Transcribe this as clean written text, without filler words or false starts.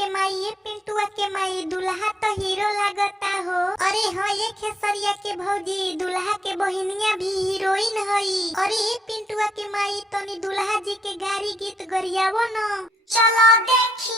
के माई, ये पिंटुआ के माई, दुल्हा तो हीरो लागता हो। अरे हाँ, ये खेसरिया के भौजी, दुल्हा के बहिनिया भी हीरोइन हई। अरे ये पिंटुआ के माई, तनी दुल्हा जी के गारी गीत गरियावो न। चलो देखी